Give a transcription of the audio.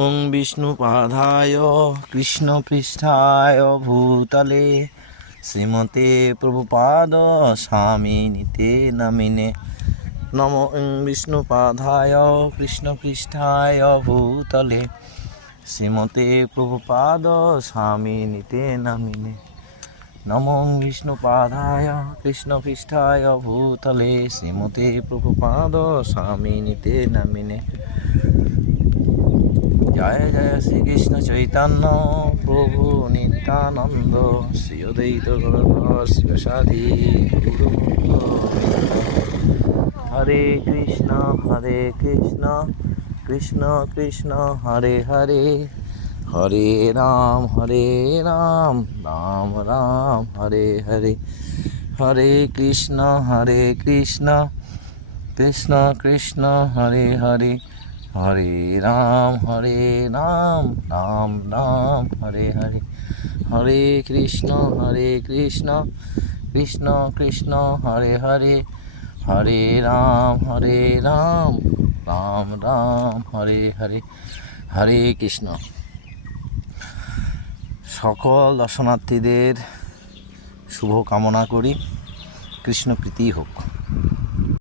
ওং বিষ্ণুপাদায় কৃষ্ণপৃষ্ঠায় ভূতলে শ্রীমতে প্রভুপাদ স্বামিনিতে নামিনে। নমো ওং বিষ্ণুপাদায় কৃষ্ণপৃষ্ঠায় ভূতলে শ্রীমতে প্রভুপাদ স্বামিনিতে নামিনে। নমো ওং বিষ্ণুপাদায় কৃষ্ণপৃষ্ঠায় ভূতলে শ্রীমতে প্রভুপাদ স্বামিনিতে নামিনে। জয় জয় শ্রীকৃষ্ণ চৈতন্য প্রভু নিত্যানন্দ শ্রী অদ্বৈত গদাধর শিবসাদি হরে কৃষ্ণ কৃষ্ণ কৃষ্ণ হরে হরে, হরে রাম রাম রাম হরে হরে, হরে কৃষ্ণ কৃষ্ণ কৃষ্ণ হরে হরে, হরে রাম রাম রাম হরে হরে, হরে কৃষ্ণ কৃষ্ণ কৃষ্ণ হরে হরে, হরে রাম রাম রাম হরে হরে, হরে কৃষ্ণ। সকল দর্শনার্থীদের শুভ কামনা করি, কৃষ্ণ প্রীতি হোক।